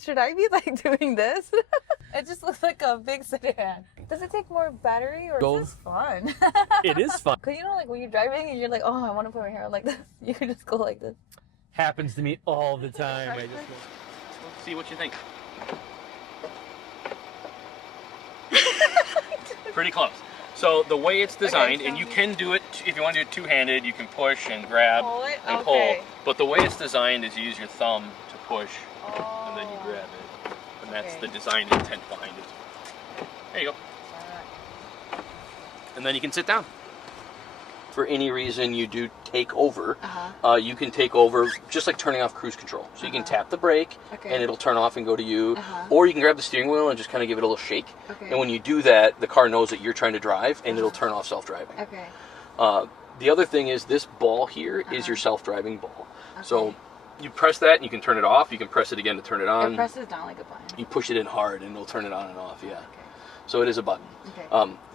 Should I be like doing this? It just looks like a big sedan. Does it take more battery or is this fun? It is fun. Cause you know, like when you're driving and you're like, oh, I want to put my hair on like this. You can just go like this. Happens to me all the time. I just Let's see what you think. Pretty close. So the way it's designed, and you can do it, if you want to do it two-handed, you can push and grab and pull. But the way it's designed is you use your thumb to push, and then you grab it. And that's the design intent behind it. There you go. And then you can sit down. For any reason you do take over, you can take over just like turning off cruise control. So you can tap the brake and it'll turn off and go to you. Or you can grab the steering wheel and just kind of give it a little shake. And when you do that, the car knows that you're trying to drive and it'll turn off self-driving. The other thing is this ball here is your self-driving ball. So you press that and you can turn it off. You can press it again to turn it on. It presses down like a button. You push it in hard and it'll turn it on and off, So it is a button.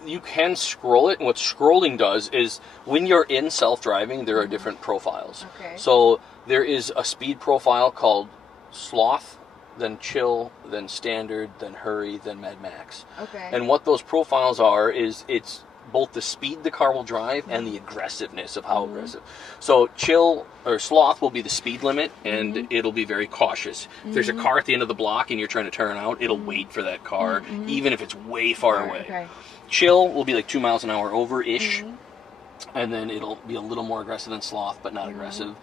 You can scroll it, and what scrolling does is when you're in self-driving, there are different profiles. So there is a speed profile called sloth, then chill, then standard, then hurry, then Mad Max. And what those profiles are is it's both the speed the car will drive and the aggressiveness of how aggressive. So chill or sloth will be the speed limit, and it'll be very cautious. If there's a car at the end of the block and you're trying to turn out, it'll wait for that car, even if it's way far away. Chill will be like 2 miles an hour over-ish, and then it'll be a little more aggressive than sloth, but not aggressive.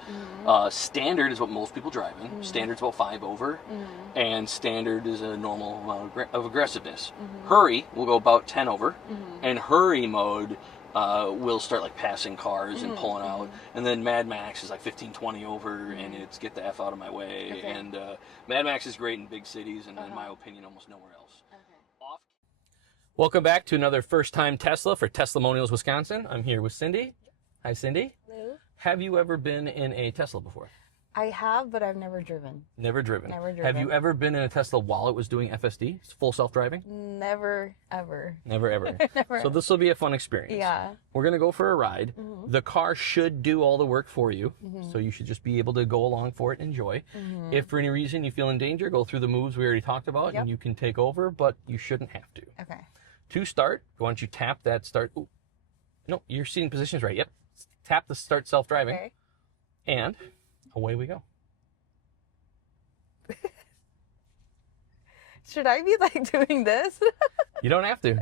Standard is what most people drive in. Standard's about 5 over, and standard is a normal amount of aggressiveness. Hurry will go about 10 over, and hurry mode will start like passing cars and pulling out, and then Mad Max is like 15, 20 over, and it's get the F out of my way. And Mad Max is great in big cities, and in my opinion, almost nowhere else. Welcome back to another First Time Tesla for Testimonials, Wisconsin. I'm here with Cindy. Hi, Cindy. Hello. Have you ever been in a Tesla before? I have, but I've never driven. Never driven. Never driven. Have you ever been in a Tesla while it was doing FSD, full self-driving? Never, ever. Never, ever. Never. So this will be a fun experience. Yeah. We're going to go for a ride. The car should do all the work for you, so you should just be able to go along for it and enjoy. If for any reason you feel in danger, go through the moves we already talked about, and you can take over, but you shouldn't have to. Okay. To start, why don't you tap that start? Ooh. No, your seating position's right. Yep. Tap the start self-driving, and away we go. Should I be like doing this? You don't have to.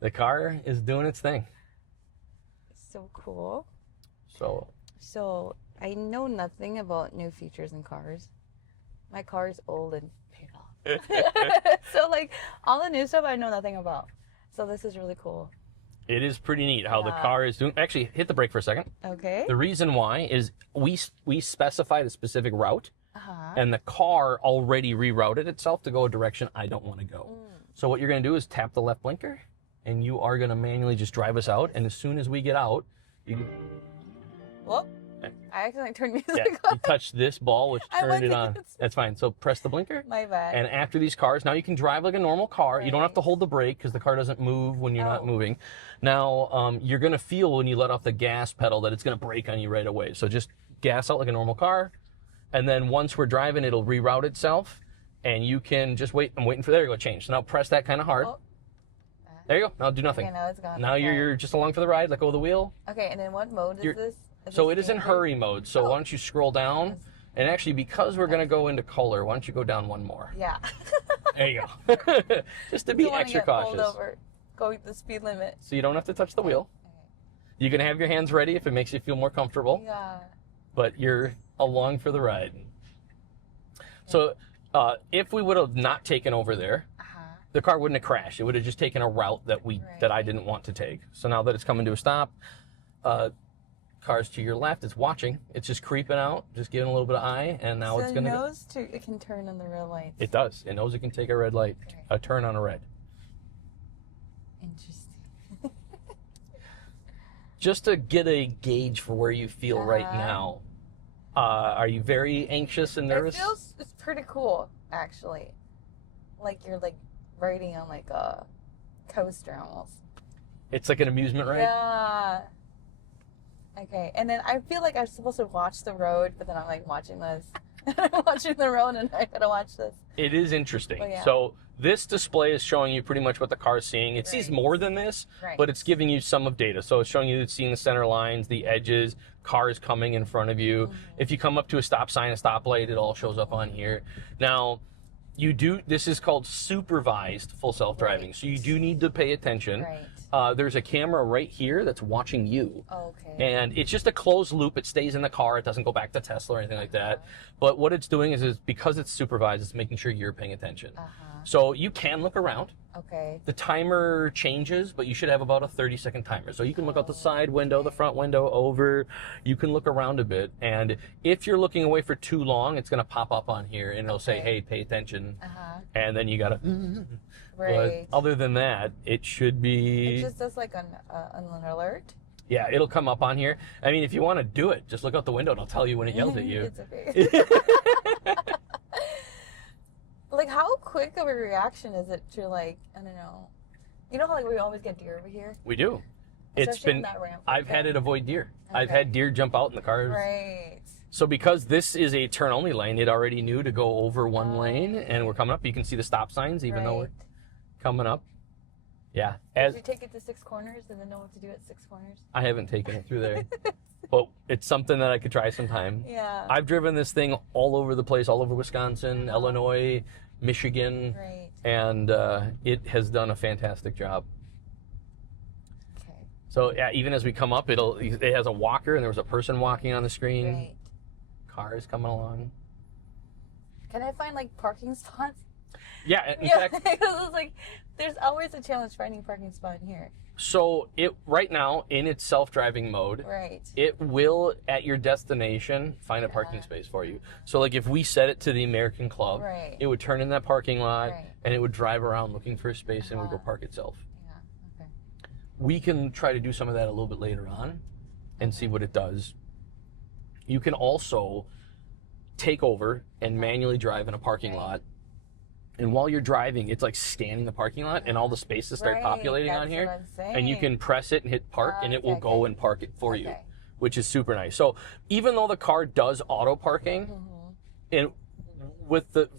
The car is doing its thing. So cool. So I know nothing about new features in cars. My car is old and paid off. So like all the new stuff I know nothing about. So this is really cool. it is pretty neat how the car is doing. Actually, hit the brake for a second. Okay. The reason why is we specified a specific route, and the car already rerouted itself to go a direction I don't want to go. So what you're going to do is tap the left blinker, and you are going to manually just drive us out. And as soon as we get out, you. Whoop. I accidentally turned music Yeah, on. you touched this ball, which turned it on. That's fine. So press the blinker. My bad. And after these cars, now you can drive like a normal car. Right. You don't have to hold the brake because the car doesn't move when you're not moving. Now, you're going to feel when you let off the gas pedal that it's going to brake on you right away. So just gas out like a normal car. And then once we're driving, it'll reroute itself. And you can just wait. I'm waiting for there to go change. So now press that kind of hard. Oh. There you go. Now do nothing. Okay, now it's gone. Now you're just along for the ride. Let go of the wheel. Okay, and then what mode is this? So it is in hurry mode. So why don't you scroll down? And actually, because we're going to go into color, why don't you go down one more? Yeah. There you go. Just to be extra cautious. Over. Go the speed limit. So you don't have to touch the wheel. Okay. You can have your hands ready if it makes you feel more comfortable. Yeah. But you're along for the ride. So if we would have not taken over there, the car wouldn't have crashed. It would have just taken a route that I didn't want to take. So now that it's coming to a stop, cars to your left, it's watching. It's just creeping out, just giving a little bit of eye, and now it's going to go. So it can turn on the red lights. It does. It knows it can take a red light, a turn on a red. Interesting. Just to get a gauge for where you feel right now, are you very anxious and nervous? It's pretty cool, actually. Like you're like riding on like a coaster almost. It's like an amusement ride? Yeah. Okay, and then I feel like I'm supposed to watch the road, but then I'm like watching this. I'm watching the road and I gotta watch this. It is interesting. Oh, yeah. So this display is showing you pretty much what the car is seeing. It sees more than this, but it's giving you some of data. So it's showing you it's seeing the center lines, the edges, cars coming in front of you. If you come up to a stop sign, a stoplight, it all shows up on here. Now, this is called supervised full self-driving. So you do need to pay attention. There's a camera right here that's watching you. And it's just a closed loop. It stays in the car. It doesn't go back to Tesla or anything like that. But what it's doing is because it's supervised, it's making sure you're paying attention. So you can look around. The timer changes, but you should have about a 30-second timer. So you can look out the side window, the front window, over. You can look around a bit. And if you're looking away for too long, it's going to pop up on here and it'll say, hey, pay attention. And then you got to... But other than that, it should be... It just does like an alert? Yeah, it'll come up on here. I mean, if you want to do it, just look out the window and I'll tell you when it yells at you. It's okay. Like, how quick of a reaction is it to, like, I don't know. You know how, like, we always get deer over here? We do. Especially on that ramp. I've had it avoid deer. I've had deer jump out in the cars. So because this is a turn-only lane, it already knew to go over one lane, and we're coming up. You can see the stop signs, even though we're coming up. Yeah. Did you take it to 6 corners and then know what to do at 6 corners? I haven't taken it through there. But it's something that I could try sometime. Yeah. I've driven this thing all over the place, all over Wisconsin, Illinois, Michigan, and it has done a fantastic job. So yeah, even as we come up, it has a walker, and there was a person walking on the screen. Cars coming along. Can I find like parking spots? Yeah, in fact, because it's like there's always a challenge finding a parking spot in here. So right now in its self-driving mode, it will at your destination find a parking space for you. So like if we set it to the American Club, it would turn in that parking lot and it would drive around looking for a space and would go park itself. We can try to do some of that a little bit later on and see what it does. You can also take over and manually drive in a parking lot. And while you're driving, it's like scanning the parking lot and all the spaces start populating on here. And you can press it and hit park and it will go and park it for you, which is super nice. So even though the car does auto parking, and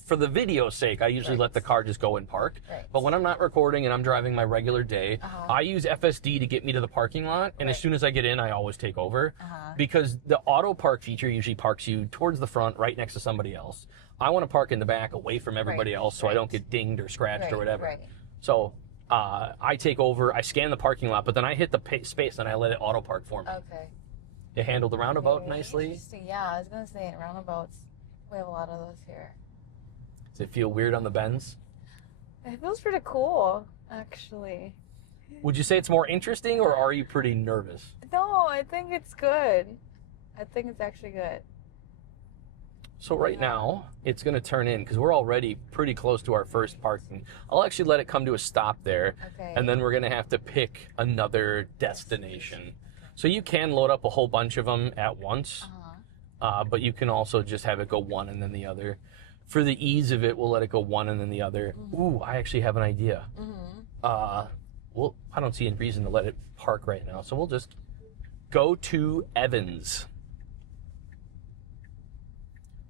for the video's sake, I usually let the car just go and park. But when I'm not recording and I'm driving my regular day, I use FSD to get me to the parking lot. And as soon as I get in, I always take over. Because the auto park feature usually parks you towards the front, right next to somebody else. I want to park in the back away from everybody else so I don't get dinged or scratched or whatever. So I take over, I scan the parking lot, but then I hit the space and I let it auto park for me. It handled the roundabout nicely. Interesting. Yeah, I was going to say roundabouts. We have a lot of those here. Does it feel weird on the bends? It feels pretty cool, actually. Would you say it's more interesting, or are you pretty nervous? No, I think it's good. I think it's actually good. So right now, it's going to turn in, because we're already pretty close to our first parking. I'll actually let it come to a stop there, and then we're going to have to pick another destination. So you can load up a whole bunch of them at once. But you can also just have it go one and then the other. For the ease of it, we'll let it go one and then the other. Ooh, I actually have an idea. Well, I don't see any reason to let it park right now, so we'll just go to Evans.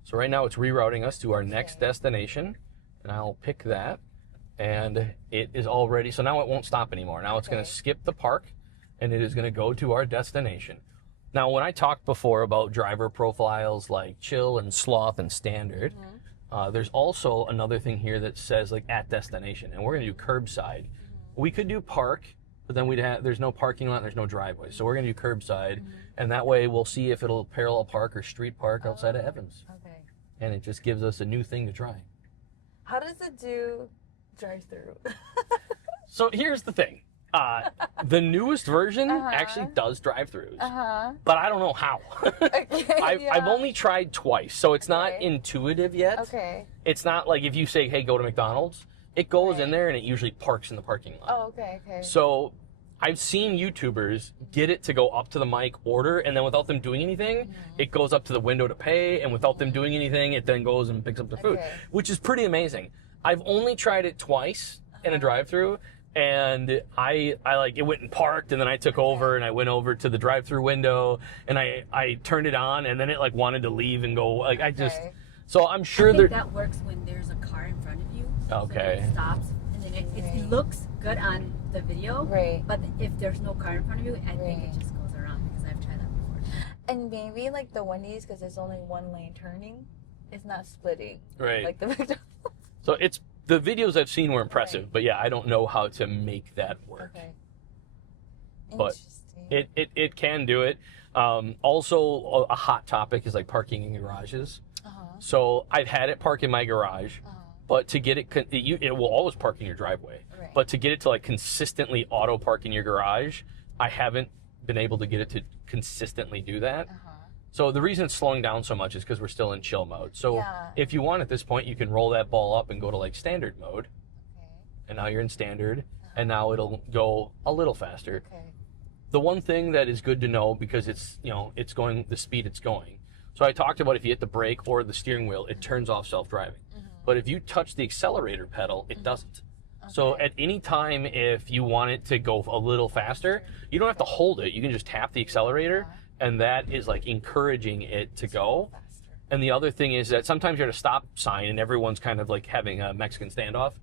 So right now it's rerouting us to our next destination, and I'll pick that, and it is already, so now it won't stop anymore. Now it's going to skip the park, and it is going to go to our destination. Now, when I talked before about driver profiles like chill and sloth and standard, there's also another thing here that says like at destination, and we're going to do curbside. We could do park, but then there's no parking lot, there's no driveway. So we're going to do curbside, and that way we'll see if it'll parallel park or street park outside of Evans. And it just gives us a new thing to try. How does it do drive-through? So here's the thing. The newest version actually does drive-thrus, but I don't know how. I've only tried twice, so it's not intuitive yet. It's not like if you say, hey, go to McDonald's, it goes in there and it usually parks in the parking lot. So I've seen YouTubers get it to go up to the mic, order, and then without them doing anything, it goes up to the window to pay, and without them doing anything, it then goes and picks up the food, which is pretty amazing. I've only tried it twice in a drive-thru, and I like, it went and parked, and then I took over and I went over to the drive-thru window and I turned it on, and then it like wanted to leave and go, like So I'm sure I think that works when there's a car in front of you. Okay. So it stops, and then it looks good on the video. Right. But if there's no car in front of you, I think it just goes around because I've tried that before. And maybe like the Wendy's, because there's only one lane turning, it's not splitting. Right. Like the McDonald's. So it's the videos I've seen were impressive, but yeah, I don't know how to make that work. Okay. But it can do it. Also, a hot topic is like parking in garages. So I've had it park in my garage, but to get it, it will always park in your driveway. Right. But to get it to like consistently auto park in your garage, I haven't been able to get it to consistently do that. So the reason it's slowing down so much is because we're still in chill mode. So if you want at this point, you can roll that ball up and go to like standard mode. Okay. And now you're in standard, and now it'll go a little faster. Okay. The one thing that is good to know, because it's, you know, it's going the speed it's going. So I talked about if you hit the brake or the steering wheel, it turns off self-driving. But if you touch the accelerator pedal, it doesn't. So at any time, if you want it to go a little faster, you don't have to hold it. You can just tap the accelerator, and that is like encouraging it to go. And the other thing is that sometimes you're at a stop sign and everyone's kind of like having a Mexican standoff,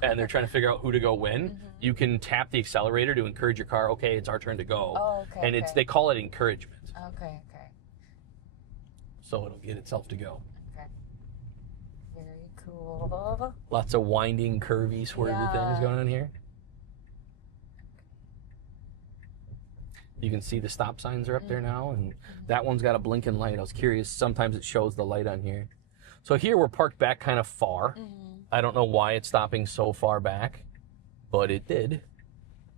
and they're trying to figure out who to go when. You can tap the accelerator to encourage your car, okay, it's our turn to go. Oh, okay. And they call it encouragement. Okay. So it'll get itself to go. Okay. Very cool. Lots of winding, curvy, swervy things going on here. You can see the stop signs are up there now, and that one's got a blinking light. I was curious, sometimes it shows the light on here. So here we're parked back kind of far. I don't know why it's stopping so far back, but it did.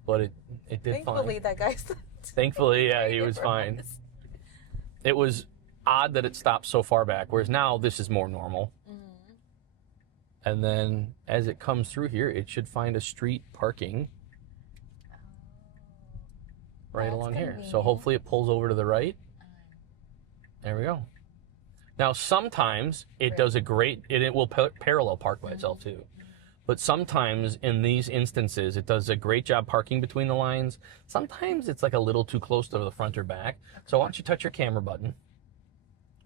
But it did Thankfully, fine. that guy's... Thankfully, yeah, he was fine. It was odd that it stopped so far back, whereas now this is more normal. And then as it comes through here, it should find a street parking right along here. So hopefully it pulls over to the right. There we go. Now sometimes it does a great, it will parallel park by itself too. But sometimes in these instances, it does a great job parking between the lines. Sometimes it's like a little too close to the front or back. So why don't you touch your camera button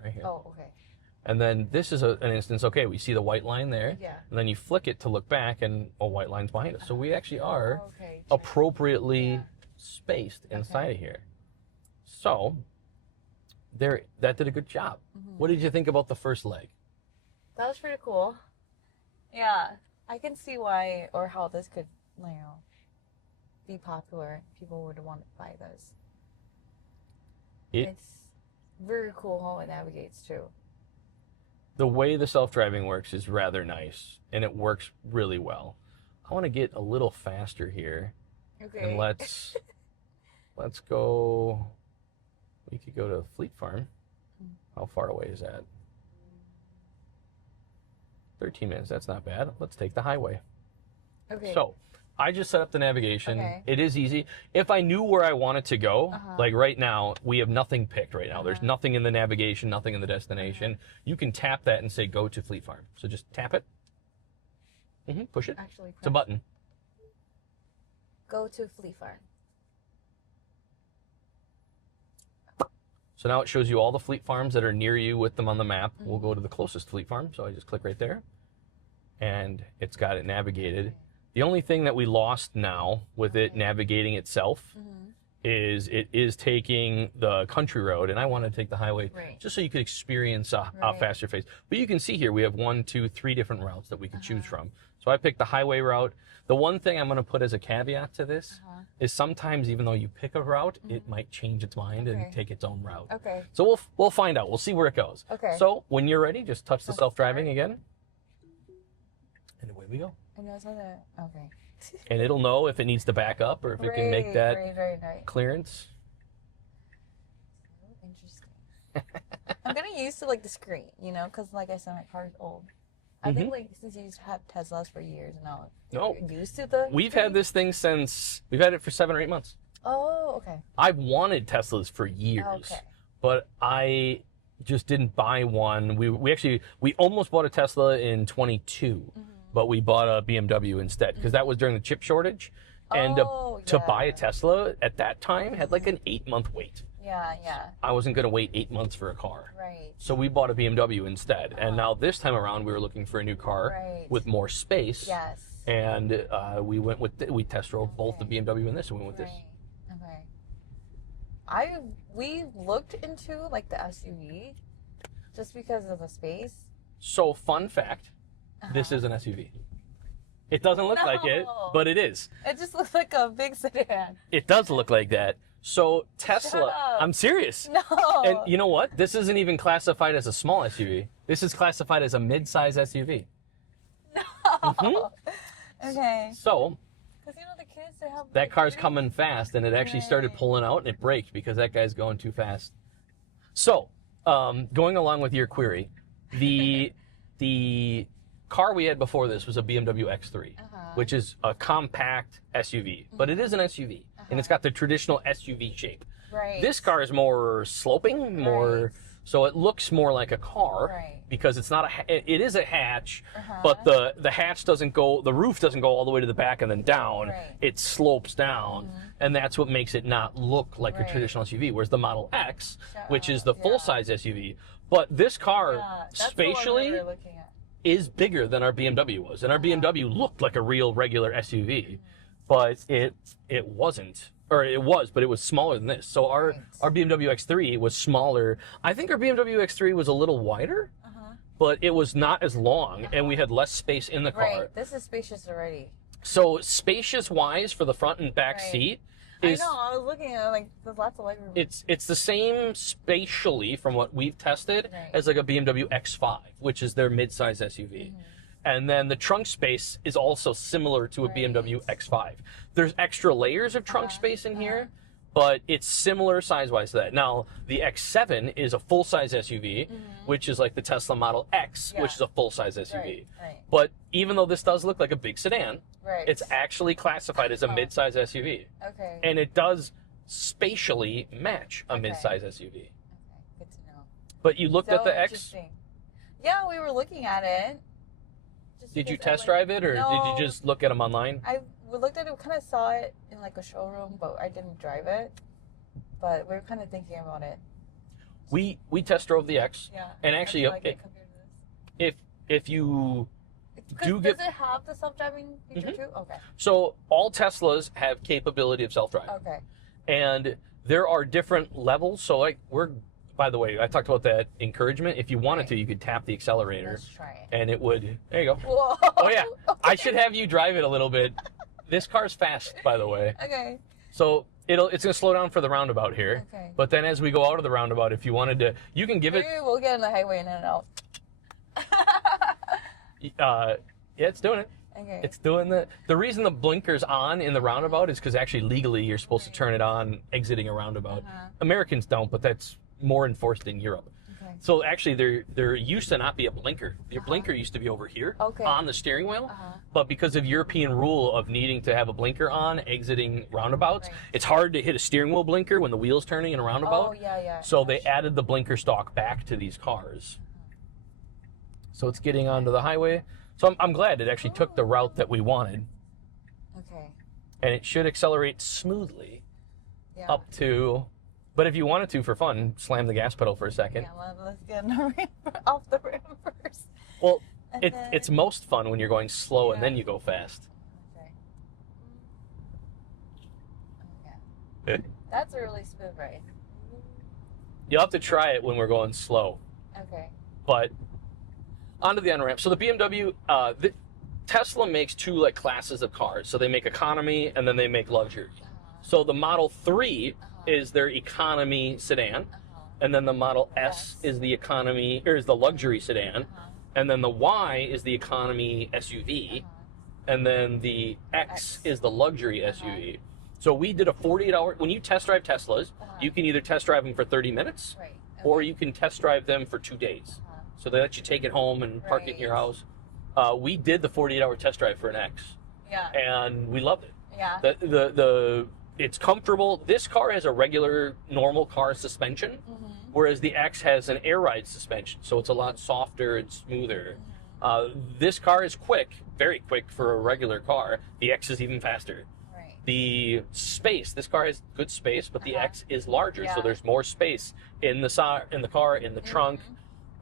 right here. Oh, okay. And then this is an instance, okay, we see the white line there. Yeah. And then you flick it to look back and a white line's behind us. So we actually are Okay. appropriately spaced inside of here. So that did a good job. What did you think about the first leg? That was pretty cool. Yeah. I can see why or how this could, you know, be popular. People would want to buy this. It's very cool how it navigates too. The way the self-driving works is rather nice, and it works really well. I want to get a little faster here. Okay. And let's go. We could go to Fleet Farm. How far away is that? 13 minutes. That's not bad. Let's take the highway. Okay. So I just set up the navigation. Okay. It is easy. If I knew where I wanted to go, like right now, we have nothing picked right now. There's nothing in the navigation, nothing in the destination. You can tap that and say, go to Fleet Farm. So just tap it. Push it. Actually, It's a button. Go to Fleet Farm. So now it shows you all the Fleet Farms that are near you with them on the map. We'll go to the closest Fleet Farm. So I just click right there. And it's got it navigated. The only thing that we lost now with it navigating itself is it is taking the country road, and I want to take the highway just so you could experience a faster pace. But you can see here we have 1, 2, 3 different routes that we could choose from. So I picked the highway route. The one thing I'm going to put as a caveat to this is sometimes even though you pick a route, it might change its mind and take its own route. Okay. So we'll find out. We'll see where it goes. Okay. So when you're ready, just touch the self-driving again. And away we go. I know that. Okay. And it'll know if it needs to back up or if it can make that right. clearance. Interesting. I'm getting used to like the screen, you know, because like I said, my car's old. I think like since you have Teslas for years now, you're used to the. We've had this thing since we've had it for 7 or 8 months. Oh, okay. I've wanted Teslas for years, but I just didn't buy one. We almost bought a Tesla in 22. But we bought a BMW instead because that was during the chip shortage. And to buy a Tesla at that time had like an 8-month wait. Yeah. I wasn't going to wait 8 months for a car. Right. So we bought a BMW instead. And now this time around, we were looking for a new car with more space. Yes. And we test drove both the BMW and this, and we went with this. Okay. We looked into like the SUV just because of the space. So fun fact, this is an SUV. It doesn't look like it, but it is. It just looks like a big sedan. It does look like that. So Tesla, Shut up. I'm serious. No. And you know what? This isn't even classified as a small SUV. This is classified as a mid-size SUV. No. Mm-hmm. Okay. So Because the kids, they have that car's coming fast, and it actually started pulling out, and it braked because that guy's going too fast. So, going along with your query, the car we had before this was a BMW X3, which is a compact SUV, but it is an SUV, and it's got the traditional SUV shape. Right. This car is more sloping, so it looks more like a car because it's not it is a hatch, but the hatch doesn't go, the roof doesn't go all the way to the back and then down. It slopes down, and that's what makes it not look like a traditional SUV. Whereas the Model X, which is the full-size SUV, but this car spatially is bigger than our BMW was, and our BMW looked like a real regular SUV, but it wasn't. Or it was, but it was smaller than this. So our BMW X3 was smaller. I think our BMW X3 was a little wider, but it was not as long, and we had less space in the car. Right, this is spacious already. So spacious-wise for the front and back seat is... I know, I was looking at it, like, there's lots of legroom. It's the same spatially from what we've tested as like a BMW X5, which is their mid-size SUV. And then the trunk space is also similar to a BMW X5. There's extra layers of trunk space in here, but it's similar size-wise to that. Now, the X7 is a full-size SUV, which is like the Tesla Model X, which is a full-size SUV. But even though this does look like a big sedan, it's actually classified as a mid-size SUV. Okay. And it does spatially match a mid-size SUV. Okay, good to know. But you looked at the X... Yeah, we were looking at it. Did you test drive it, or did you just look at them online? We looked at it, we kind of saw it in like a showroom, but I didn't drive it. But we were kind of thinking about it. We test drove the X, and actually, if you do does it have the self-driving feature too? Okay. So all Teslas have capability of self-driving. Okay. And there are different levels. So like by the way, I talked about that encouragement. If you wanted to, you could tap the accelerator. Let's try it. And it would, there you go. Whoa. Oh yeah, I should have you drive it a little bit. This car's fast, by the way. Okay. So it's going to slow down for the roundabout here. Okay. But then as we go out of the roundabout, if you wanted to, you can give it. Maybe we'll get on the highway in and out. Yeah, it's doing it. Okay. It's doing the reason the blinker's on in the roundabout is because actually legally you're supposed to turn it on exiting a roundabout. Americans don't, but that's more enforced in Europe. Okay. So actually there used to not be a blinker. Your blinker used to be over here on the steering wheel. But because of European rule of needing to have a blinker on exiting roundabouts, it's hard to hit a steering wheel blinker when the wheel's turning in a roundabout. Oh, yeah. So they added the blinker stalk back to these cars. So it's getting onto the highway. So I'm glad it actually took the route that we wanted. Okay. And it should accelerate smoothly up to... But if you wanted to, for fun, slam the gas pedal for a second. Yeah, well, let's get off the rim first. Well, it's most fun when you're going slow and then you go fast. Okay. That's a really smooth ride. You'll have to try it when we're going slow. Okay. But onto the on-ramp. So the BMW, Tesla makes two classes of cars. So they make economy and then they make luxury. So the Model 3 is their economy sedan, and then the Model S is the economy, or is the luxury sedan, and then the Y is the economy SUV, and then the X is the luxury SUV. So we did a 48-hour, when you test drive Teslas, you can either test drive them for 30 minutes, or you can test drive them for 2 days. So they let you take it home and park it in your house. We did the 48-hour test drive for an X, and we loved it. Yeah. It's comfortable. This car has a regular, normal car suspension, whereas the X has an air ride suspension, so it's a lot softer and smoother. This car is quick, very quick for a regular car. The X is even faster. the space. This car has good space, but the X is larger, so Yeah. there's more space in the car, in the trunk.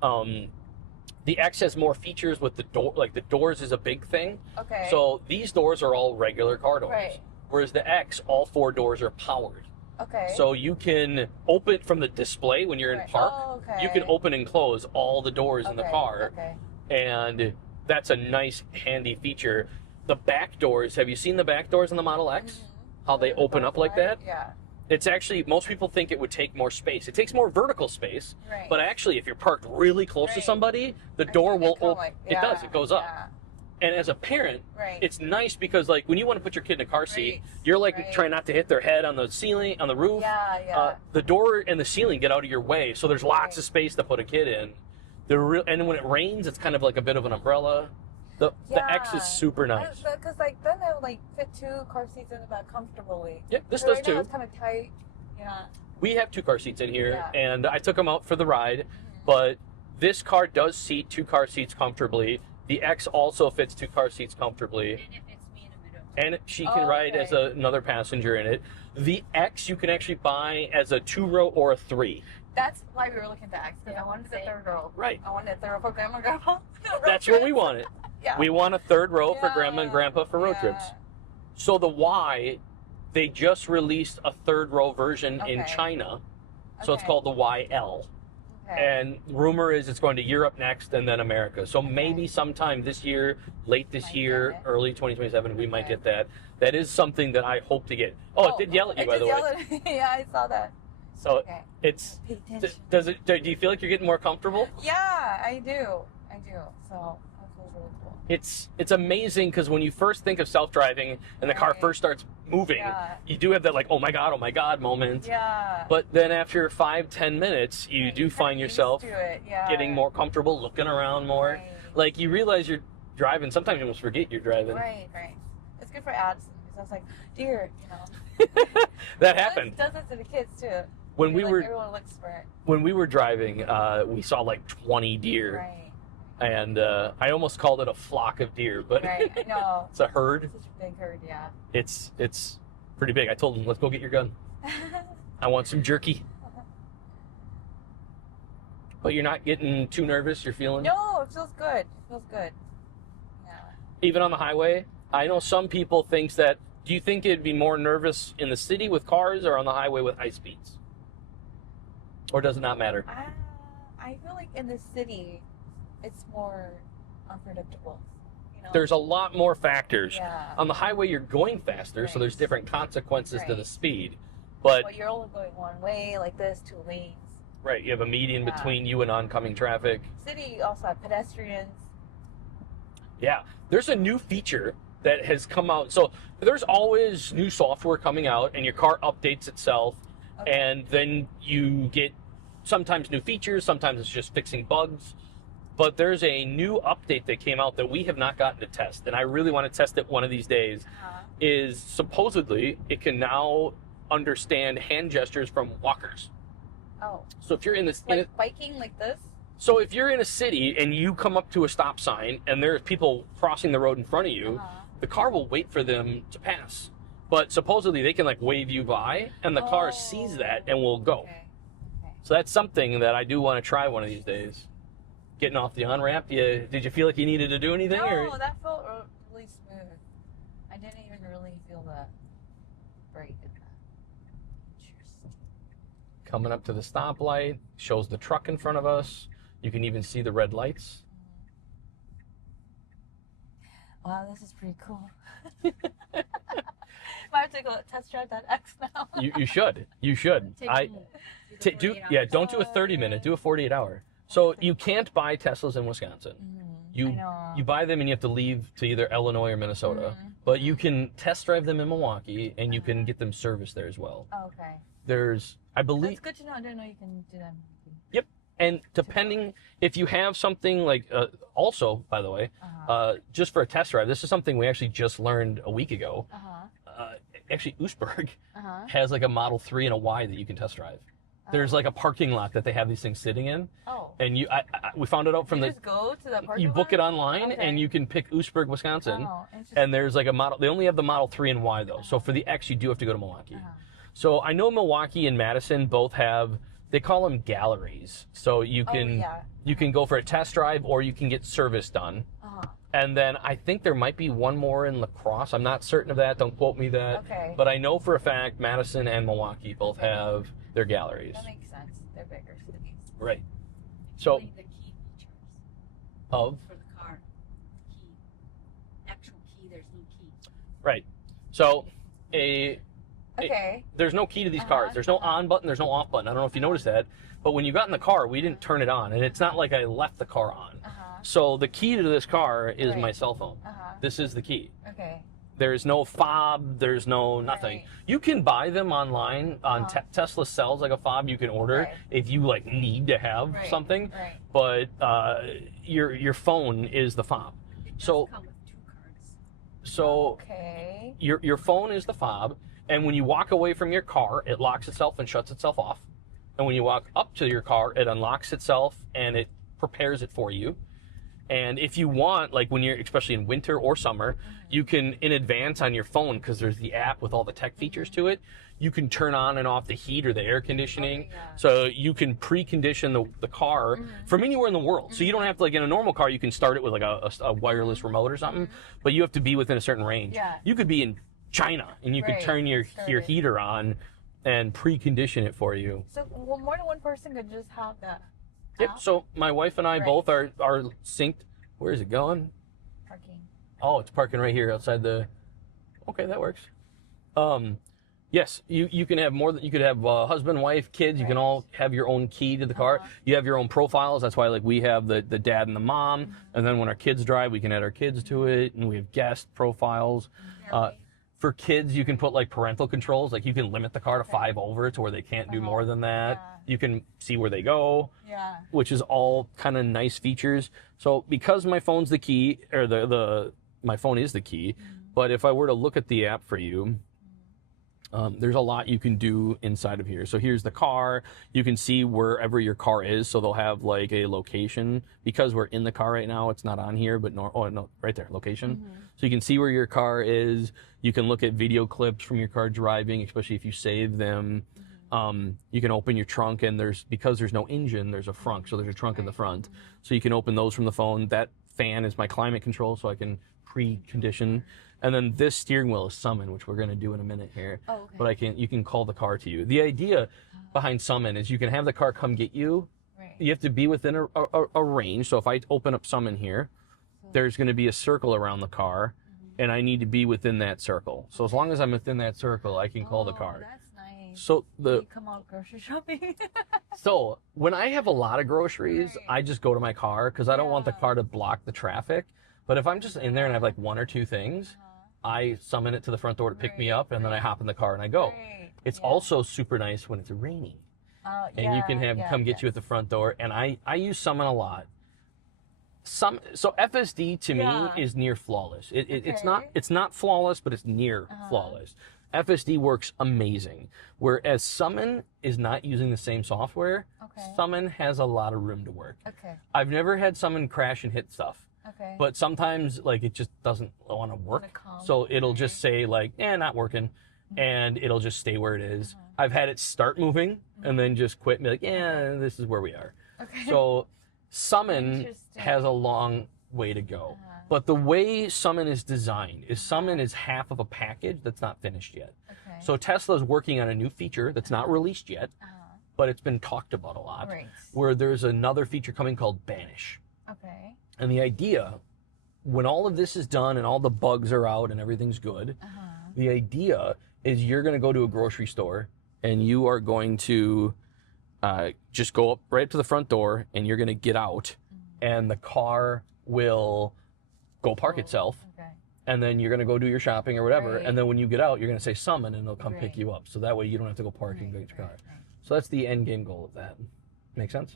The X has more features with the door, like the doors is a big thing. Okay. So these doors are all regular car doors. Right. Whereas the X, all 4 doors are powered. Okay. So you can open from the display when you're in park. Oh, okay. You can open and close all the doors in the car. Okay. And that's a nice, handy feature. The back doors, have you seen the back doors in the Model X? How they open up like that? Yeah. It's actually, most people think it would take more space. It takes more vertical space, Right. but actually, if you're parked really close to somebody, the door will open. It does, it goes up. Yeah. And as a parent, Right. it's nice because, like, when you want to put your kid in a car seat, Right. you're like Right. trying not to hit their head on the ceiling, on the roof. Yeah, yeah. The door and the ceiling get out of your way, so there's lots Right. of space to put a kid in. And when it rains, it's kind of like a bit of an umbrella. The X is super nice. Because like then they'll like fit 2 car seats in the back comfortably. Yep, this But does right now too. it's kind of tight. Yeah. We have 2 car seats in here, Yeah. and I took them out for the ride, but this car does seat 2 car seats comfortably. The X also fits 2 car seats comfortably, And it fits me in the middle. and she can ride as another passenger in it. The X you can actually buy as a 2-row or a 3. That's why we were looking to X, because I wanted the 3rd row. Right. I wanted the 3rd row for grandma and grandpa. That's what we wanted. Yeah. We want a 3rd row for grandma and grandpa for road trips. So the Y, they just released a 3rd row version in Okay. China. So it's Okay. called the YL. Okay. And rumor is it's going to Europe next and then America. So maybe sometime this year, late this Might year, get it. early 2027, we might Okay. get that. That is something that I hope to get. Oh, it did yell at you, by the way. It did yell at me. Yeah, I saw that. So Okay. it's, Pay attention. do you feel like you're getting more comfortable? Yeah, I do. I do. So that feels really cool. It's amazing because when you first think of self-driving and the car Right. first starts moving, Yeah. you do have that like, oh my God moment. Yeah. But then after 5-10 minutes, you do You're find kinda used yourself to it. Yeah. getting more comfortable, looking around more. Right. Like you realize you're driving. Sometimes you almost forget you're driving. Right, right. It's good for ads because I was like, deer, you know. That happened. Does it to the kids too. When we Like, were everyone looks for it. when we were driving, we saw like 20 deer, Right. and I almost called it a flock of deer, but Right. I know. it's a herd. Such a big herd, yeah. It's pretty big. I told him, let's go get your gun. I want some jerky. But you're not getting too nervous. You're feeling No, it feels good. It feels good. Yeah. even on the highway. I know some people thinks that. Do you think it'd be more nervous in the city with cars or on the highway with high speeds? Or does it not matter? I feel like in the city, it's more unpredictable. You know? There's a lot more factors. Yeah. On the highway, you're going faster, so Right. there's different consequences to the Right. speed. But, But you're only going one way, like this, 2 lanes. right, you have a median Yeah. between you and oncoming traffic. City, you also have pedestrians. Yeah, there's a new feature that has come out. So there's always new software coming out, and your car updates itself, Okay. and then you get sometimes new features, sometimes it's just fixing bugs. But there's a new update that came out that we have not gotten to test, and I really want to test it one of these days. Is supposedly it can now understand hand gestures from walkers. Oh. So if you're in this, Like biking like this? so if you're in a city and you come up to a stop sign and there's people crossing the road in front of you, the car will wait for them to pass. But supposedly they can like wave you by, and the car sees that and will go. Okay. So that's something that I do want to try one of these days. Getting off the on-ramp, did you feel like you needed to do anything? No, Or? that felt really smooth. I didn't even really feel the brake in that. Interesting. Coming up to the stoplight, shows the truck in front of us. You can even see the red lights. Wow, this is pretty cool. Might have to go test drive that X now. You should. You should. Take I do the 48 hours. don't do a 30-minute, do a 48-hour. So you can't buy Teslas in Wisconsin. I know. You buy them and you have to leave to either Illinois or Minnesota. But you can test drive them in Milwaukee and you can get them serviced there as well. Oh, okay. There's, I believe, That's good to know. I didn't know you can do that. and depending, if you have something like, also, by the way, just for a test drive, this is something we actually just learned a week ago. Actually, Oostburg has like a Model 3 and a Y that you can test drive. There's like a parking lot that they have these things sitting in. Oh. And we found it out from you just go to the parking you book lot? it online, Okay. and you can pick Oostburg, Wisconsin. Oh, and there's like a model. They only have the Model 3 and Y though. So for the X, you do have to go to Milwaukee. So I know Milwaukee and Madison both have. They call them galleries. So you can you can go for a test drive, or you can get service done. And then I think there might be one more in La Crosse. I'm not certain of that. Don't quote me that. Okay. But I know for a fact Madison and Milwaukee both have their galleries. That makes sense. They're bigger cities. Right. So The key features of for the car. Key. Actual key, there's no key. right. So there's no key to these cars. There's no on button, there's no off button. I don't know if you noticed that. But when you got in the car, we didn't turn it on. And it's not like I left the car on. So the key to this car is my cell phone. This is the key. Okay. There's no fob. There's no nothing. Right. You can buy them online. On Tesla sells like a fob you can order if you like need to have something. Right. But your phone is the fob. It does So come with 2 cards. so Okay. your phone is the fob, and when you walk away from your car, it locks itself and shuts itself off. And when you walk up to your car, it unlocks itself and it prepares it for you. And if you want, like when you're, especially in winter or summer, you can, in advance on your phone, because there's the app with all the tech features to it, you can turn on and off the heat or the air conditioning. So you can precondition the car from anywhere in the world. So you don't have to, like in a normal car, you can start it with like a wireless remote or something, but you have to be within a certain range. Yeah. You could be in China and you could turn your heater on and precondition it for you. So more than one person could just have that. Yep. So my wife and I both are synced. Where is it going? Parking. Oh, it's parking right here outside the. Okay, that works. Yes, you can have more than you could have husband, wife, kids. You can all have your own key to the car. You have your own profiles. That's why like we have the dad and the mom, and then when our kids drive, we can add our kids to it, and we have guest profiles. For kids, you can put like parental controls. Like you can limit the car to 5 over to where they can't do more than that. You can see where they go, which is all kind of nice features. So because my phone's the key, or my phone is the key, but if I were to look at the app for you, there's a lot you can do inside of here. So here's the car. You can see wherever your car is. So they'll have like a location. Because we're in the car right now, it's not on here, but right there, location. So you can see where your car is. You can look at video clips from your car driving, especially if you save them. You can open your trunk, and because there's no engine, there's a frunk. So there's a trunk in the front. So you can open those from the phone. That fan is my climate control, so I can precondition. And then this steering wheel is Summon, which we're going to do in a minute here. Oh, okay. But you can call the car to you. The idea behind Summon is you can have the car come get you. You have to be within a range. So if I open up Summon here, there's going to be a circle around the car, and I need to be within that circle. So as long as I'm within that circle, I can call the car. That's nice. So you come out grocery shopping. So when I have a lot of groceries, I just go to my car because I don't want the car to block the traffic. But if I'm just in there and I have like 1 or 2 things, I summon it to the front door to pick me up, and then I hop in the car and I go. It's also super nice when it's raining. And you can have come get you at the front door. And I use Summon a lot. So FSD to me is near flawless. It's not flawless, but it's near flawless. FSD works amazing. Whereas Summon is not using the same software. Summon has a lot of room to work. I've never had Summon crash and hit stuff. But sometimes like it just doesn't want to work. So it'll just say like, not working. And it'll just stay where it is. I've had it start moving and then just quit and be like, this is where we are. So Summon has a long way to go. But the way Summon is designed is Summon is half of a package that's not finished yet. So Tesla's working on a new feature that's not released yet, but it's been talked about a lot, where there's another feature coming called Banish. And the idea, when all of this is done and all the bugs are out and everything's good, the idea is you're going to go to a grocery store and you are going to just go up right to the front door and you're going to get out and the car will go park itself. And then you're going to go do your shopping or whatever. And then when you get out, you're going to say Summon and they'll come pick you up. So that way you don't have to go park and get your car. So that's the end game goal of that. Make sense?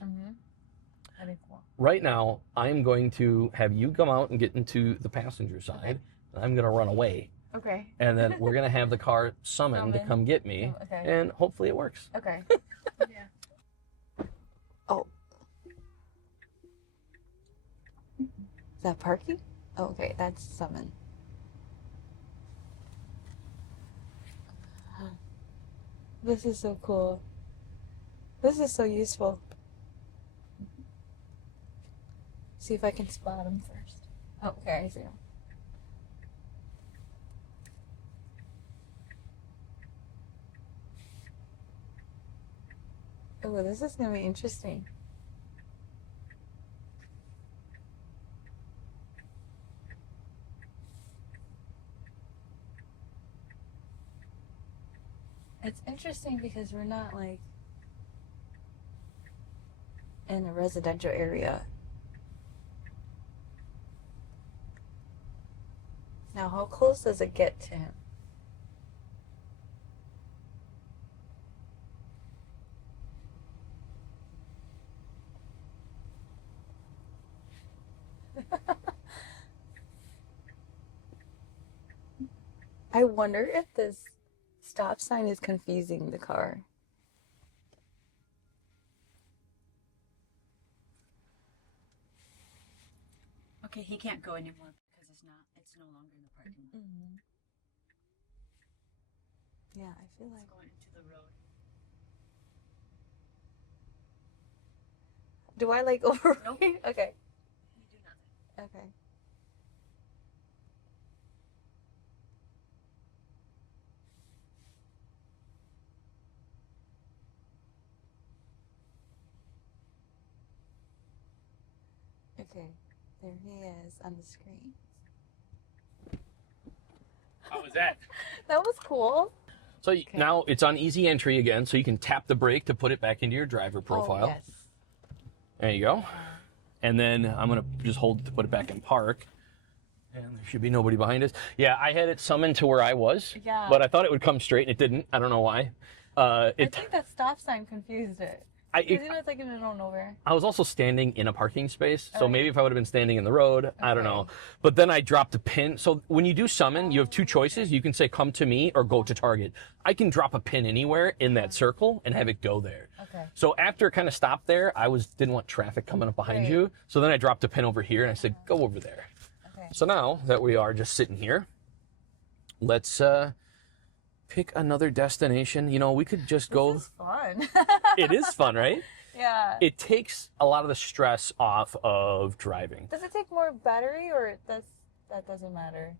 That'd be cool. Right now, I'm going to have you come out and get into the passenger side. And I'm going to run away. And then we're going to have the car Summon to come get me. And hopefully it works. Is that parking? Oh, okay, that's summon. This is so cool. This is so useful. See if I can spot him first. Oh, okay, I see him. Oh, this is gonna be interesting. It's interesting because we're not like in a residential area. Now, how close does it get to him? I wonder if this stop sign is confusing the car. Okay, he can't go anymore because it's no longer in the parking lot. Mm-hmm. Yeah, I feel like It's going into the road. do I like override? Nope. Okay. You do nothing. Okay. Okay, there he is on the screen. How was that? That was cool. So now it's on easy entry again, so you can tap the brake to put it back into your driver profile. Oh, yes. There you go. And then I'm going to just hold it to put it back in park. And there should be nobody behind us. Yeah, I had it summoned to where I was, Yeah. but I thought it would come straight and it didn't. I don't know why. I think that stop sign confused it. Because it's like in the middle of nowhere. I was also standing in a parking space, so Okay. maybe if I would have been standing in the road, I don't know. But then I dropped a pin. So when you do summon, you have two choices. You can say come to me or go to target. I can drop a pin anywhere in that circle and have it go there. Okay. So after it kind of stopped there, didn't want traffic coming up behind Right. you. So then I dropped a pin over here and I said, go over there. Okay. So now that we are just sitting here, let's pick another destination. You know, we could just go. This is fun. It is fun, right? Yeah. It takes a lot of the stress off of driving. Does it take more battery or that doesn't matter?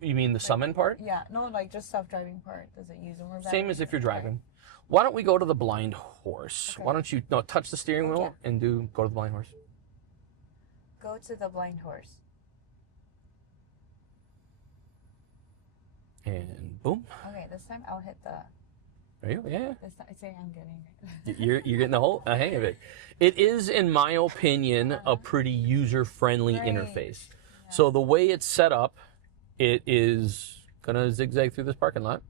You mean the summon part? Yeah, no, like just self-driving part. Does it use more battery? Same as if you're driving. Why don't we go to the blind horse? Okay. Why don't you touch the steering wheel Okay. and go to the blind horse? Go to the blind horse. And boom. Okay, this time I'll hit the. There you go. Yeah. This time I think I'm getting it. You're getting the whole hang of it. It is, in my opinion, a pretty user-friendly Right. interface. So the way it's set up, it is gonna zigzag through this parking lot.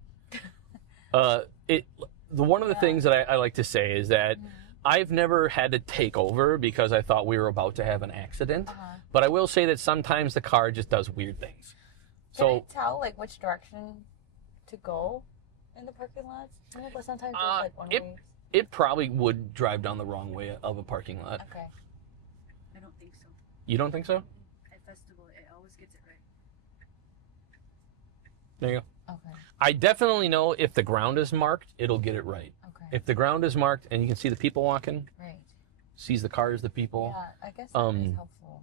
One of the things that I like to say is that I've never had to take over because I thought we were about to have an accident. But I will say that sometimes the car just does weird things. Can So I tell like which direction to go in the parking lots? No, but sometimes there's like one way. it probably would drive down the wrong way of a parking lot. Okay. I don't think so. You don't think so? At festival, it always gets it right. There you go. Okay. I definitely know if the ground is marked, it'll get it right. Okay. If the ground is marked and you can see the people walking, Right. sees the cars, the people. Yeah, I guess that is helpful.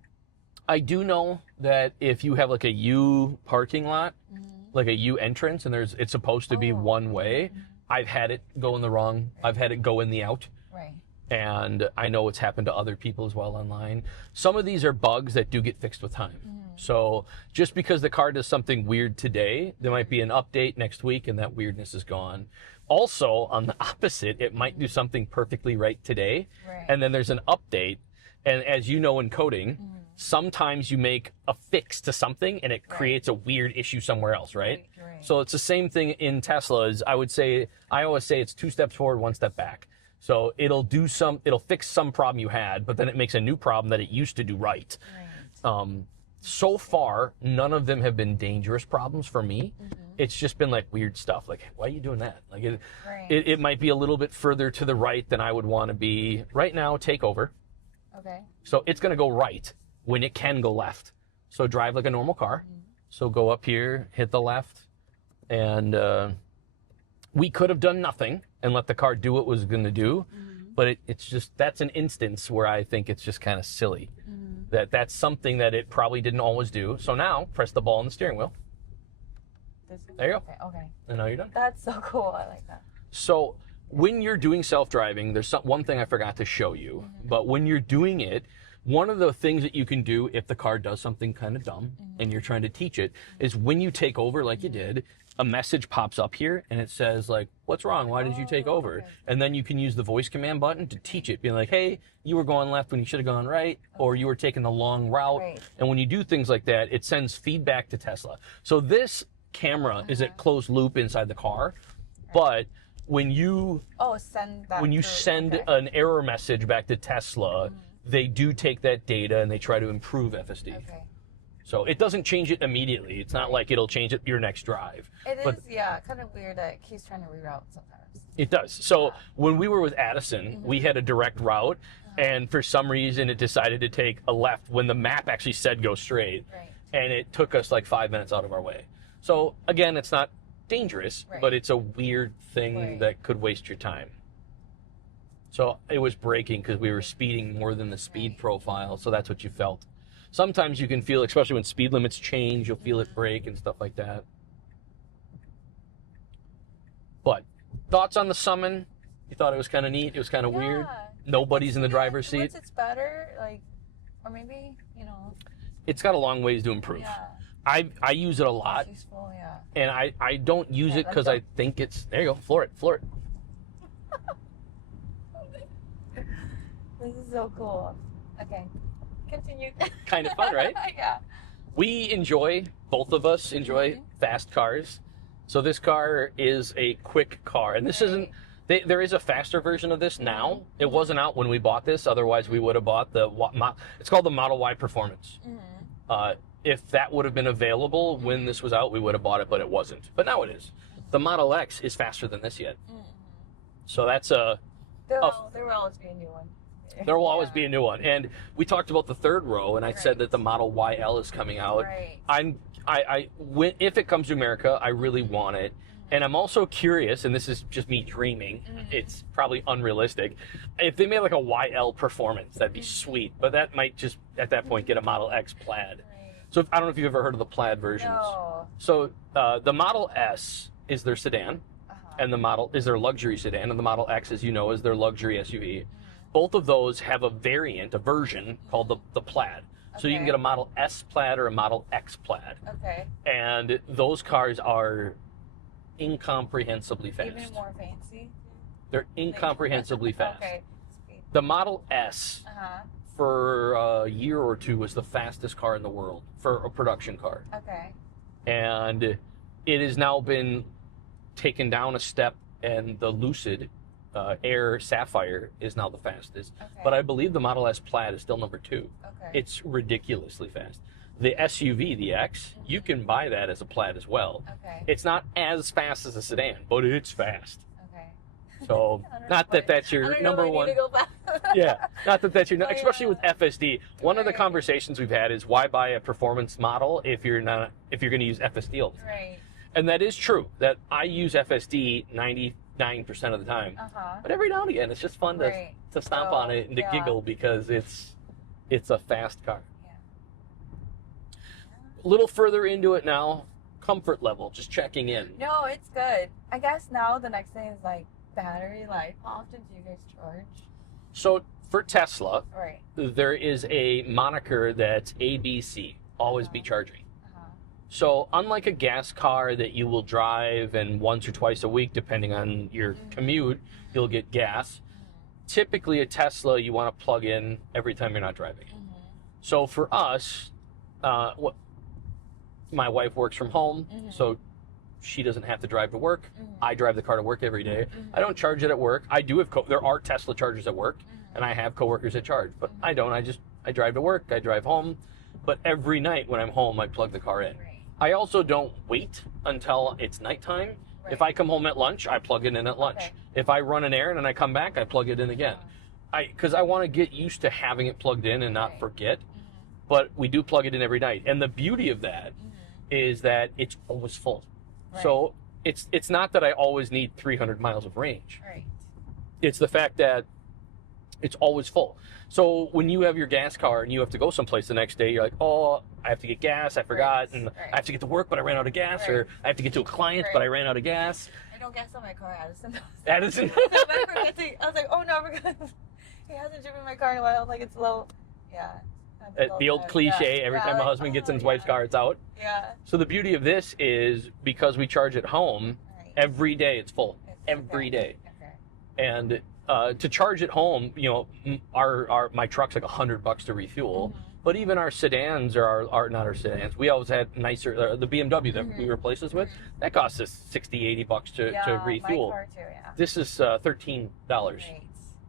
I do know that if you have like a U parking lot, like a U entrance, and it's supposed to be one way, I've had it go in the wrong. I've had it go in the out. Right. And I know it's happened to other people as well online. Some of these are bugs that do get fixed with time. So just because the car does something weird today, there might be an update next week and that weirdness is gone. Also, on the opposite, it might do something perfectly right today, Right. and then there's an update. And as you know in coding, sometimes you make a fix to something and it creates a weird issue somewhere else, right? Right. So it's the same thing in Teslas. I always say it's 2 steps forward, 1 step back. So it'll fix some problem you had, but then it makes a new problem that it used to do right. So far, none of them have been dangerous problems for me. It's just been like weird stuff. Like, why are you doing that? Like, it might be a little bit further to the right than I would want to be. Right now, take over. Okay. So it's going to go right when it can go left. So drive like a normal car. So go up here, hit the left, and we could have done nothing and let the car do what it was going to do, but it's just, that's an instance where I think it's just kind of silly. That's something that it probably didn't always do. So now, press the ball on the steering wheel. There you go. Okay. And now you're done. That's so cool. I like that. So when you're doing self-driving, there's one thing I forgot to show you, but when you're doing it, one of the things that you can do if the car does something kind of dumb and you're trying to teach it is when you take over like you did, a message pops up here and it says like, what's wrong? Why did you take over? Okay. And then you can use the voice command button to teach it, being like, hey, you were going left when you should have gone right, or you were taking the long route. Right. And when you do things like that, it sends feedback to Tesla. So this camera is at closed loop inside the car, but when you send that when you through. send Okay. an error message back to Tesla, they do take that data and they try to improve FSD. Okay. So it doesn't change it immediately. It's not like it'll change it your next drive. It But is, kind of weird that it keeps trying to reroute sometimes. it does. So when we were with Addison, we had a direct route, and for some reason it decided to take a left when the map actually said go straight, Right. and it took us like 5 minutes out of our way. So again, it's not dangerous, Right. but it's a weird thing Right. that could waste your time. So it was braking because we were speeding more than the speed profile, so that's what you felt. Sometimes you can feel, especially when speed limits change, you'll feel it brake and stuff like that. But thoughts on the Summon? You thought it was kind of neat? It was kind of weird? Nobody's in the driver's seat? Once it's better, like, or maybe, It's got a long ways to improve. yeah. I use it a lot, It's useful, yeah. and I don't use it because I think it's, there you go, floor it. This is so cool. Okay. Continue. Kind of fun, right? Yeah. Both of us enjoy fast cars. So this car is a quick car, and this isn't, there is a faster version of this now. It wasn't out when we bought this, otherwise we would have bought it's called the Model Y Performance. If that would have been available when this was out, we would have bought it, but it wasn't. But now it is. The Model X is faster than this yet. So that's There will always be a new one. there will always be a new one. And we talked about the third row, and I said that the Model YL is coming out. Right. If it comes to America, I really want it. And I'm also curious, and this is just me dreaming, it's probably unrealistic, if they made like a YL Performance, that'd be sweet. But that might just, at that point, get a Model X Plaid. So I don't know if you've ever heard of the Plaid versions. No. So the Model S is their sedan, and the Model is their luxury sedan, and the Model X, as you know, is their luxury SUV. Both of those have a version called the Plaid. So you can get a Model S Plaid or a Model X Plaid. Okay. And those cars are incomprehensibly fast. Even more fancy. They're incomprehensibly fast. Okay. The Model S, Uh-huh. for a year or two, was the fastest car in the world for a production car. Okay. And it has now been taken down a step, and the Lucid Air Sapphire is now the fastest. Okay. But I believe the Model S Plaid is still number 2. Okay. It's ridiculously fast. The SUV, the X, you can buy that as a Plaid as well. Okay. It's not as fast as a sedan, but it's fast. Okay. So, not that that's your number one. Yeah, not that that's your, especially with FSD. One of the conversations we've had is why buy a performance model if you're going to use FSD all the time. Right. And that is true. That I use FSD 99% of the time. But every now and again, it's just fun to stomp on it and to giggle because it's a fast car. A little further into it now, comfort level, just checking in. No, it's good. I guess now the next thing is like battery life. How often do you guys charge? So for Tesla, Right. there is a moniker that's ABC, always be charging. So unlike a gas car that you will drive and once or twice a week, depending on your commute, you'll get gas. Typically a Tesla, you want to plug in every time you're not driving. So for us, my wife works from home, so she doesn't have to drive to work. I drive the car to work every day. I don't charge it at work. I do have, there are Tesla chargers at work, and I have coworkers that charge, but I don't. I drive to work, I drive home, but every night when I'm home, I plug the car in. I also don't wait until it's nighttime. If I come home at lunch, I plug it in at lunch. If I run an errand and I come back, I plug it in again. Because I want to get used to having it plugged in and not forget. but we do plug it in every night. And the beauty of that is that it's always full. Right. So it's not that I always need 300 miles of range. Right. It's the fact that it's always full. So when you have your gas car and you have to go someplace the next day, you're like, oh, I have to get gas, I forgot, and I have to get to work, but I ran out of gas, or I have to get to a client, but I ran out of gas. I don't gas on my car, Addison. Addison? I was like, oh no, he hasn't driven my car in a while. Like, it's low. Yeah. The old cliche, every time a husband gets in his wife's car, it's out. Yeah. So the beauty of this is because we charge at home, every day it's full. Every day. Okay. And to charge at home, you know, my truck's like $100 to refuel. But even our sedans are not our sedans. We always had nicer, the BMW that we replaced this with, that costs us $60, $80 to refuel. My car too, yeah. This is $13. Right.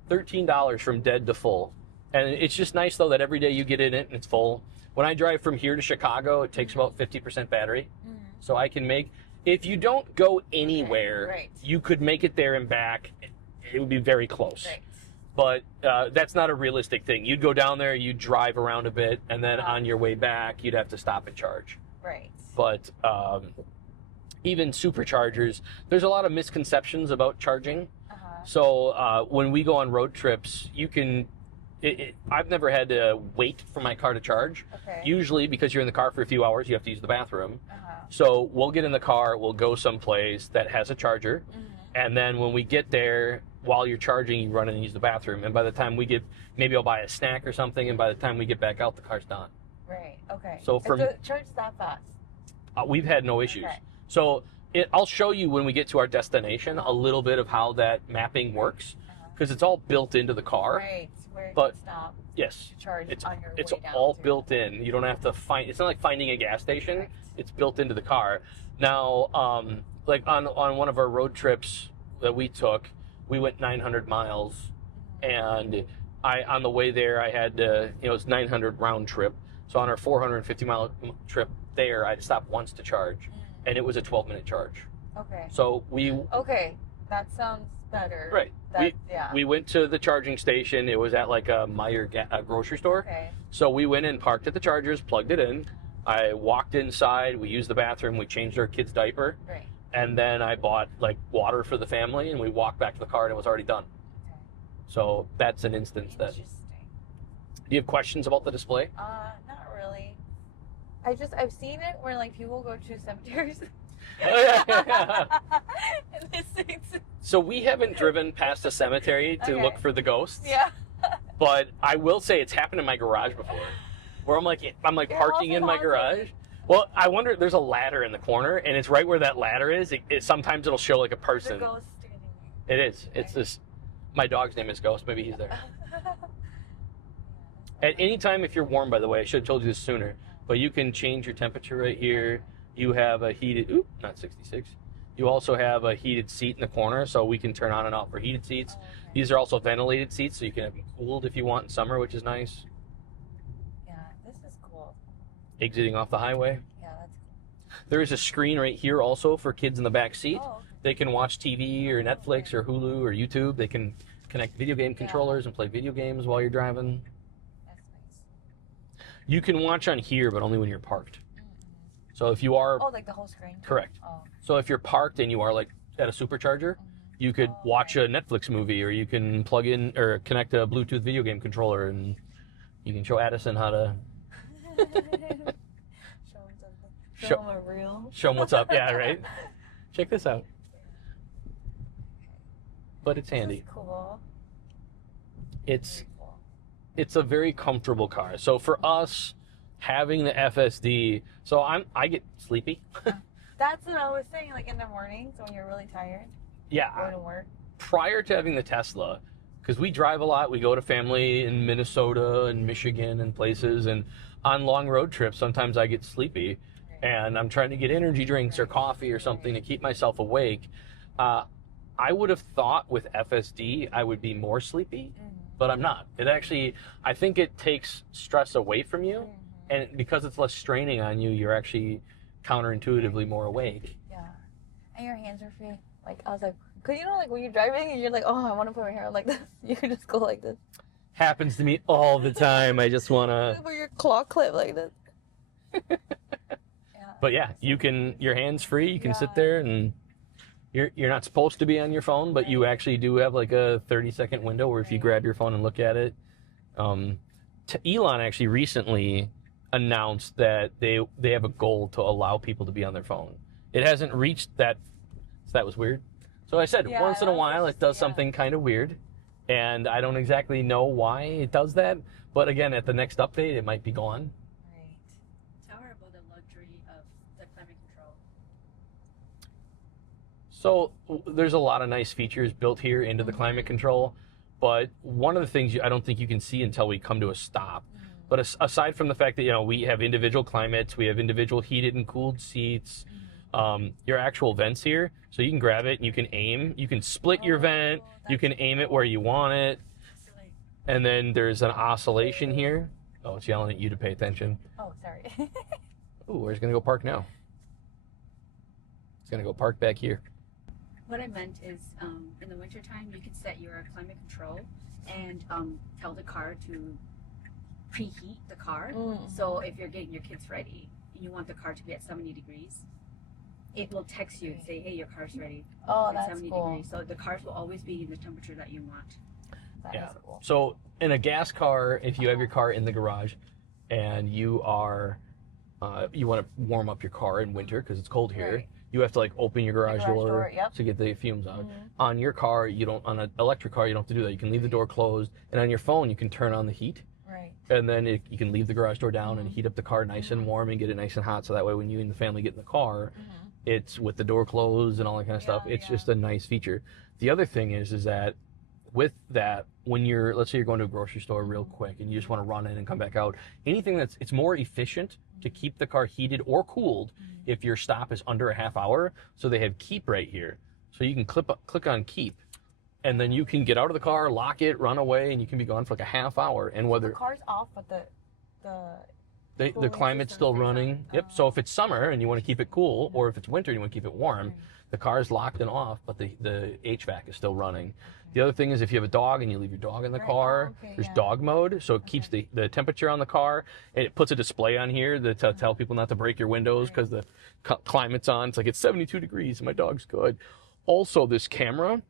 $13 from dead to full. And it's just nice, though, that every day you get in it and it's full. When I drive from here to Chicago, it takes about 50% battery. So I can make, if you don't go anywhere, you could make it there and back. It would be very close. Right. But that's not a realistic thing. You'd go down there, you'd drive around a bit, and then on your way back, you'd have to stop and charge. Right. But even superchargers, there's a lot of misconceptions about charging. So when we go on road trips, you can... I've never had to wait for my car to charge. Okay. Usually, because you're in the car for a few hours, you have to use the bathroom. So we'll get in the car, we'll go someplace that has a charger, and then when we get there, while you're charging, you run in and use the bathroom. And by the time we get, maybe I'll buy a snack or something, and by the time we get back out, the car's done. Right. Okay. So from the charge that fast. We've had no issues. Okay. So I'll show you when we get to our destination a little bit of how that mapping works, because it's all built into the car. Right. Where you but can stop yes, to charge it's on your it's way down all to built in. You don't have to find. It's not like finding a gas station. Right. It's built into the car. Now, like on one of our road trips that we took, we went 900 miles, and on the way there I had to, it was 900 round trip. So on our 450 mile trip there, I had to stop once to charge, and it was a 12-minute charge. Okay. So okay, that sounds better. Right. We went to the charging station. It was at like a Meijer grocery store. Okay. So we went in, parked at the chargers, plugged it in. I walked inside. We used the bathroom. We changed our kid's diaper. Right. And then I bought like water for the family, and we walked back to the car, and it was already done. Okay. So that's an instance that. Interesting. Do you have questions about the display? Not really. I've seen it where like people go to cemeteries. So we haven't driven past a cemetery to look for the ghosts. Yeah. But I will say it's happened in my garage before, where I'm like parking in my garage. Well, I wonder. There's a ladder in the corner, and it's right where that ladder is. Sometimes it'll show like a person. The ghost standing there. It is. It's this. My dog's name is Ghost. Maybe he's there. At any time, if you're warm, by the way, I should have told you this sooner. But you can change your temperature right here. You have a heated, not 66. You also have a heated seat in the corner, so we can turn on and off for heated seats. Okay. These are also ventilated seats, so you can have them cooled if you want in summer, which is nice. Yeah, this is cool. Exiting off the highway. Yeah, that's cool. There is a screen right here also for kids in the back seat. Oh, okay. They can watch TV or Netflix or Hulu or YouTube. They can connect video game controllers and play video games while you're driving. That's nice. You can watch on here, but only when you're parked. So if you are... Oh, like the whole screen? Correct. Oh. So if you're parked and you are like at a supercharger, you could watch a Netflix movie, or you can plug in or connect a Bluetooth video game controller, and you can show Addison how to... Show him something. Show him a reel. Show him what's up. Yeah, right? Check this out. But it's handy. This is cool. It's a very comfortable car. So for us... having the FSD, so I get sleepy. That's what I was saying, like in the mornings when you're really tired. Yeah. Going to work. Prior to having the Tesla, because we drive a lot, we go to family in Minnesota and Michigan and places, and on long road trips, sometimes I get sleepy, and I'm trying to get energy drinks or coffee or something to keep myself awake. I would have thought with FSD I would be more sleepy, but I'm not. It actually, I think it takes stress away from you. And because it's less straining on you, you're actually counterintuitively more awake. Yeah. And your hands are free. Like, I was like, because you know, like when you're driving and you're like, oh, I want to put my hair on like this. You can just go like this. Happens to me all the time. I just want to... Where your claw clip like this. But yeah, you can, your hand's free, you can sit there and you're not supposed to be on your phone, but you actually do have like a 30-second window where if you grab your phone and look at it. Elon actually recently announced that they have a goal to allow people to be on their phone. It hasn't reached that, so that was weird. So I said, once in a while it does something kind of weird, and I don't exactly know why it does that, but again, at the next update, it might be gone. Tell her about the luxury of the climate control. So there's a lot of nice features built here into the climate control, but one of the things I don't think you can see until we come to a stop. But aside from the fact that, you know, we have individual climates, we have individual heated and cooled seats, your actual vents here, so you can grab it and you can aim, you can split your vent, you can aim it where you want it, and then there's an oscillation here. Oh, it's yelling at you to pay attention. Oh, sorry. Ooh, where's it gonna go park now? It's gonna go park back here. What I meant is, in the wintertime, you can set your climate control and tell the car to preheat the car. So if you're getting your kids ready and you want the car to be at 70 degrees, it will text you and say, hey, your car's ready. Oh, at that's 70 cool. degrees. So the cars will always be in the temperature that you want. That is cool. So in a gas car, if you have your car in the garage and you are, you want to warm up your car in winter because it's cold here, Right. you have to like open your garage door yep. to get the fumes out. On your car, you don't, on an electric car, you don't have to do that. You can leave the door closed, and on your phone, you can turn on the heat. Right. And then you can leave the garage door down and heat up the car nice and warm and get it nice and hot. So that way when you and the family get in the car, it's with the door closed and all that kind of stuff. It's just a nice feature. The other thing is that with that, when you're, let's say you're going to a grocery store real quick and you just want to run in and come back out, anything it's more efficient to keep the car heated or cooled if your stop is under a half hour. So they have keep right here. So you can click on keep. And then you can get out of the car, lock it, run away, and you can be gone for like a half hour. And whether The car's off, but the the climate's still running. Yep. So if it's summer and you want to keep it cool, or if it's winter and you want to keep it warm, the car's locked and off, but the HVAC is still running. The other thing is if you have a dog and you leave your dog in the car, there's dog mode, so it keeps the temperature on the car, and it puts a display on here to tell people not to break your windows because the climate's on. It's like, it's 72 degrees and my dog's good. Also, this camera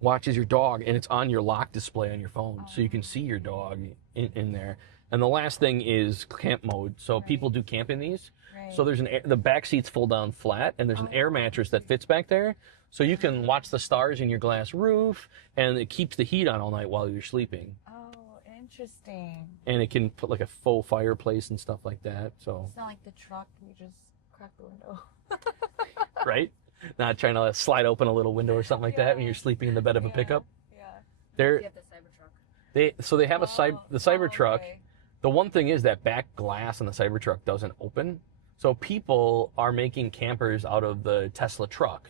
watches your dog, and it's on your lock display on your phone, so you can see your dog in there. And the last thing is camp mode. So people do camp in these. So there's the back seats fold down flat, and there's an air mattress that fits back there. So you can watch the stars in your glass roof, and it keeps the heat on all night while you're sleeping. Oh, interesting. And it can put like a faux fireplace and stuff like that. So It's not like the truck, you just crack the window. right? Not trying to slide open a little window or something like that when you're sleeping in the bed of a pickup. Yeah. They're You have the Cybertruck. they have a Cybertruck. The one thing is that back glass on the Cybertruck doesn't open. So people are making campers out of the Tesla truck.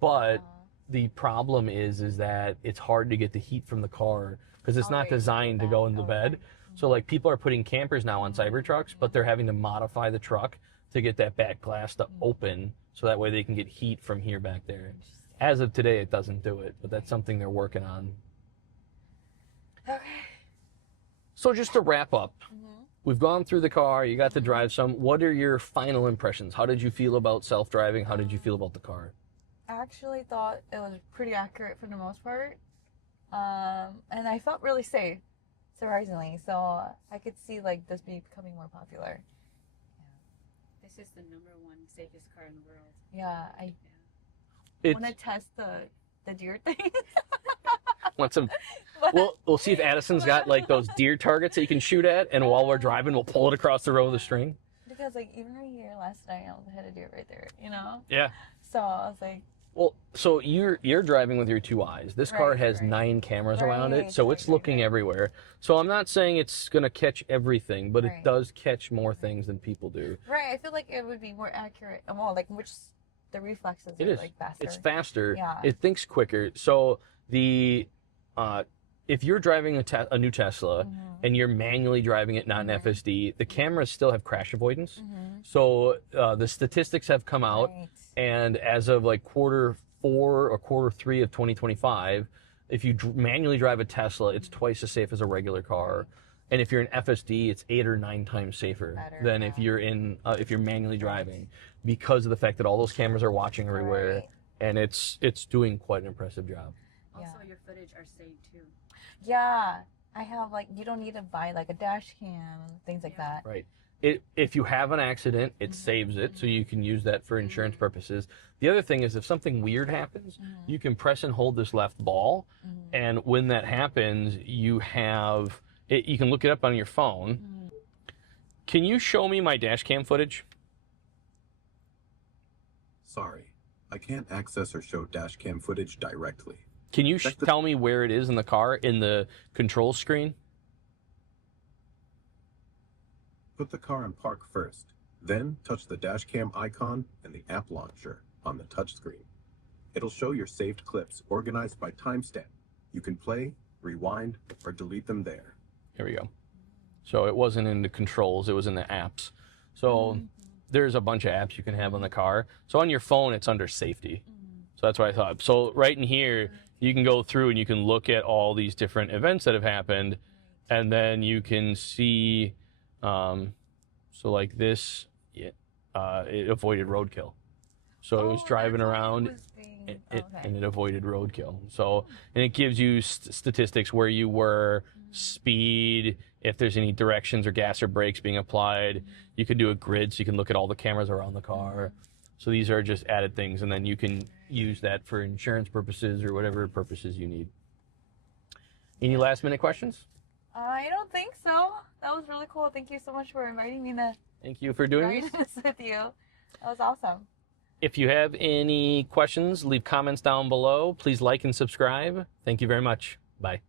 But the problem is that it's hard to get the heat from the car because it's not designed to go in the bed. So like people are putting campers now on Cybertrucks, but they're having to modify the truck to get that back glass to open so that way they can get heat from here back there. As of today, it doesn't do it, but that's something they're working on. Okay. So just to wrap up, we've gone through the car, you got to drive some. What are your final impressions? How did you feel about self-driving? How did you feel about the car? I actually thought it was pretty accurate for the most part. And I felt really safe, surprisingly. So I could see like this becoming more popular. This is the #1 safest car in the world. Yeah, I It's, want to test the deer thing. want some, we'll see if Addison's got like those deer targets that you can shoot at, and while we're driving, we'll pull it across the row of the string. Because like even right here last night, I almost hit a deer right there, you know? Yeah. So I was like, Well, so you're driving with your 2 eyes. This car has 9 cameras around it, so it's looking everywhere. So I'm not saying it's going to catch everything, but it does catch more things than people do. right, I feel like it would be more accurate. Well, like which the reflexes It are is. like faster. It's faster. Yeah. It thinks quicker. So if you're driving a new Tesla and you're manually driving it, not an FSD, the cameras still have crash avoidance. So the statistics have come out, and as of like Q4 or Q3 of 2025, If you manually drive a Tesla, it's twice as safe as a regular car. And if you're in FSD, it's 8 or 9 times safer than if you're if you're manually driving, because of the fact that all those cameras are watching everywhere, and it's doing quite an impressive job. Also, your footage are saved too. Yeah, I have like, you don't need to buy like a dash cam and things like that. Right. If you have an accident, it saves it, so you can use that for insurance purposes. The other thing is, if something weird happens, you can press and hold this left ball, and when that happens, you have you can look it up on your phone. Can you show me my dash cam footage? Sorry, I can't access or show dash cam footage directly. Can you tell me where it is in the car in the control screen? Put the car in park first, then touch the Dashcam icon in the app launcher on the touchscreen. It'll show your saved clips organized by timestamp. You can play, rewind, or delete them there. Here we go. So it wasn't in the controls, it was in the apps. So there's a bunch of apps you can have on the car. So on your phone, it's under safety. So that's what I thought. So right in here, you can go through and you can look at all these different events that have happened, and then you can see, so like this, it avoided roadkill. So it was driving around and it avoided roadkill. So, and it gives you statistics where you were, speed, if there's any directions or gas or brakes being applied. You can do a grid so you can look at all the cameras around the car. So these are just added things, and then you can use that for insurance purposes or whatever purposes you need. Any last minute questions? I don't think so. That was really cool. Thank you so much for inviting me to Thank you for doing this with you. That was awesome. If you have any questions, leave comments down below. Please like and subscribe. Thank you very much. Bye.